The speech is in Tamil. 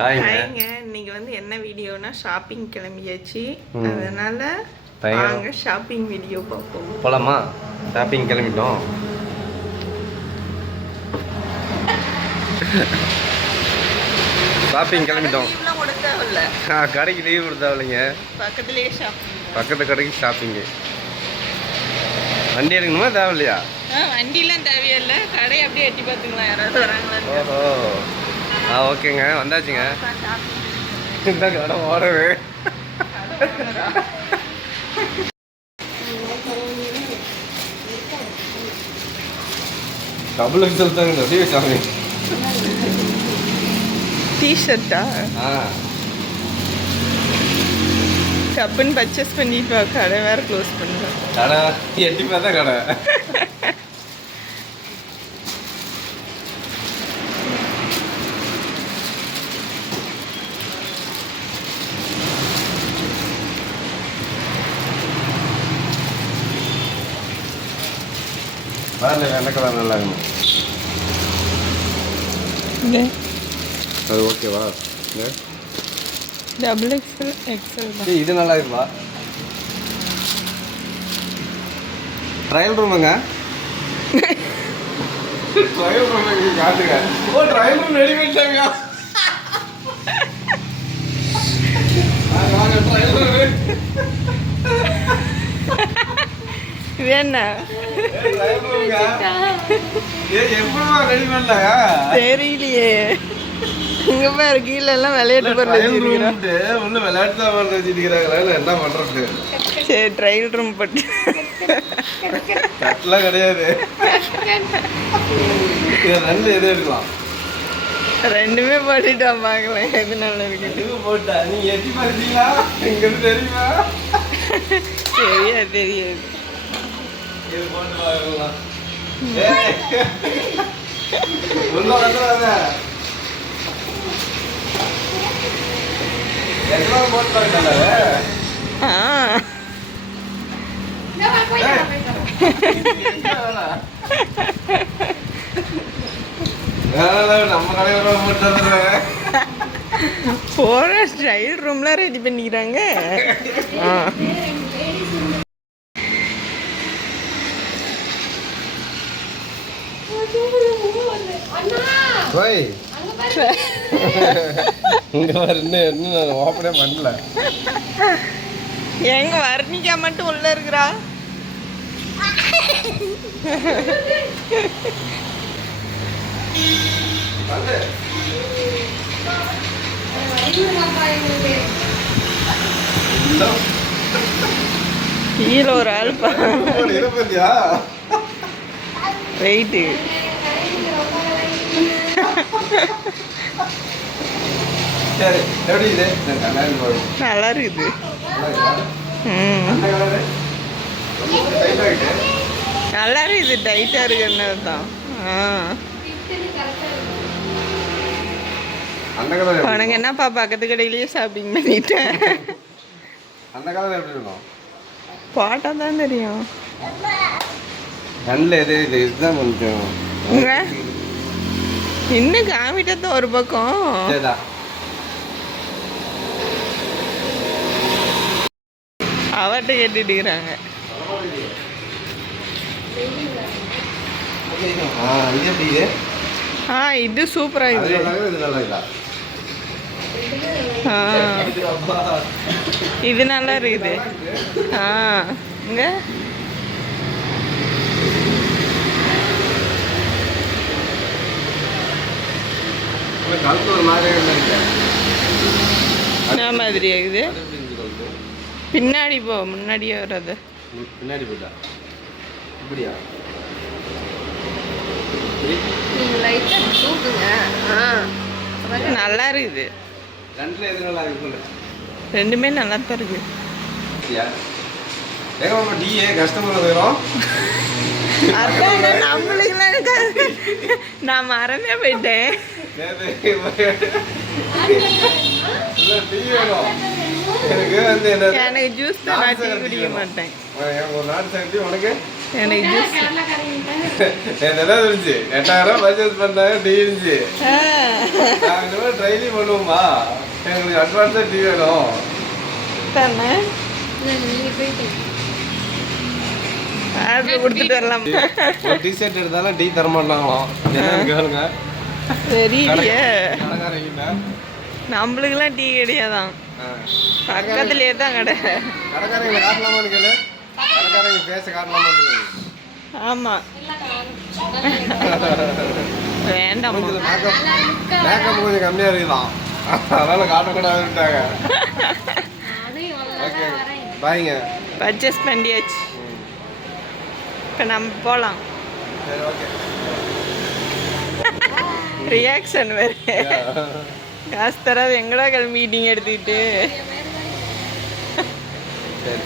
ஹாய்ங்க. இன்னைக்கு வந்து என்ன வீடியோனா ஷாப்பிங் கிளம்பியாச்சு. அதனால வாங்க ஷாப்பிங் வீடியோ பார்ப்போம். போலாமா? ஷாப்பிங் கிளம்பிட்டோம். ஷாப்பிங் கிளம்பிட்டோம். கடைக்கு லீவ் கொடுத்தாவில்லைங்க. பக்கத்துலேயே ஷாப்பிங். பக்கத்து கடைக்கு ஷாப்பிங்கு. வண்டி எடுக்கணுமா தேவையில்லையா? வண்டிலாம் தேவையில்லை. கடையை அப்படியே எட்டி பார்த்துக்கலாம் யாராவது வராங்களா. ஓஹோ, ஓகேங்க, வந்தாச்சுங்க. இந்த கடை ஓடவே டபுள் எக்ஸல் தாங்க. அப்படியே சாமி டிஷர்ட்டா டப்புன்னு பர்ச்சேஸ் பண்ணிட்டு வா. கடை வேற க்ளோஸ் பண்ணுவேன். கடை எட்டி பார்த்தா கடை. வரல, என்ன கலர் நல்லா இருக்கணும். அது ஓகேவா? டபுள் எக்ஸல் எக்ஸல் தான். இது நல்லா இருக்குவா? ட்ரையல் ரூமுங்க. ட்ரையல் ரூம் காட்டுங்க. ஓ, ட்ரையல் ரூம் ரெடி பண்ணிட்டாங்க. வாங்க ட்ரையல் ரூம். இது என்ன? தெரியலையே. இங்க பாரு, கீழே எல்லாம் விளையாட்டு பொருள் ஒண்ணு விளையாட்டு தான் வச்சிருக்கிறாங்களா, என்ன பண்றது? சரி, ட்ரையல் ரூம் பட்டு கட்டெல்லாம் கிடையாது. ரெண்டு எது எடுக்கலாம்? ரெண்டுமே போட்டுட்டோம். பார்க்கலாம் எது நல்லா இருக்கு. போட்டா நீ எட்டி பார்த்தீங்களா? இங்க தெரியுமா? தெரியாது தெரியாது. இது போட்டு பார்க்கலாம். உள்ள வந்துடாத. எத்தனை போட்டு பார்க்கல? நம்ம கடையோட போட்டு போற ட்ரையல் ரூம்லாம் ரெடி பண்ணிக்கிறாங்க. ஓப்பனே பண்ணல. எங்க வர்ணிகா மட்டும் உள்ள இருக்கிறா. கீழே ஒரு ஆள் வெயிட்டு. நல்லா இருக்குது. நல்லா இருக்குது. டைட்டா இருக்குன்னு தான். உனக்கு என்னப்பா பக்கத்து கடையிலேயே ஷாப்பிங் பண்ணிட்டேன். அந்த கலர் எப்படி இருக்கும்? பாட்டா தான் தெரியும். நல்ல இது இதுதான் கொஞ்சம் இன்னும் காமிட்டதான் ஒரு பக்கம். அவர்கிட்ட கேட்டுட்டு இருக்கிறாங்க. இது சூப்பரா இருக்குது. இது நல்லா இருக்குது. இங்க என்ன மாதிரி இருக்குது? பின்னாடி போ, முன்னாடியே வராது. பின்னாடி போட்டா இப்படியா? நல்லா இருக்குது. ரெண்டுல எது நல்லா இருக்கு? ரெண்டுமே நல்லா தான் இருக்கு. கஸ்டமர் வரும். அதான் நம்மளுக்குலாம் நான் மறந்தே போயிட்டேன். எனக்கு ஜூஸ் தான் நான் டீ குடிக்க மாட்டேன். ஒரு நாட்டு உனக்கு எனக்கு ஜூஸ் என்னதான் இருந்துச்சு 8000 பர்ச்சேஸ் பண்ணாங்க டீ இருந்துச்சு நாங்கள் இந்த மாதிரி ட்ரைலி பண்ணுவோமா எங்களுக்கு அட்வான்ஸாக டீ வேணும் தானே ஆர்டர் கொடுத்துட்டு வரலாம். ஒரு டிஷர்ட் எடுத்தாலும் டீ தர மாட்டாங்களாம் என்னன்னு கேளுங்க தெரியலையே கடைக்காரங்கிட்ட நம்மளுக்கெல்லாம் டீ கிடையாதான் பக்கத்துலயே தான் கடை. கடைக்காரங்களை காட்டலாமான்னு கேளு கடைக்காரங்க பேச காட்டலாமான்னு கேளு ஆமா வேண்டாமா மேக்கப் கொஞ்சம் கம்மியாக இருக்குதான் அதனால காட்டக்கூடாதுட்டாங்க. ஓகே பாய்ங்க பர்ச்சேஸ் பண்ணியாச்சு. இப்போ நம்ம போகலாம். சரி ஓகே ரியாக்ஷன் வேறு காசு தராது எங்கடா கிளம்பிட்டீங்க எடுத்துக்கிட்டு. சரி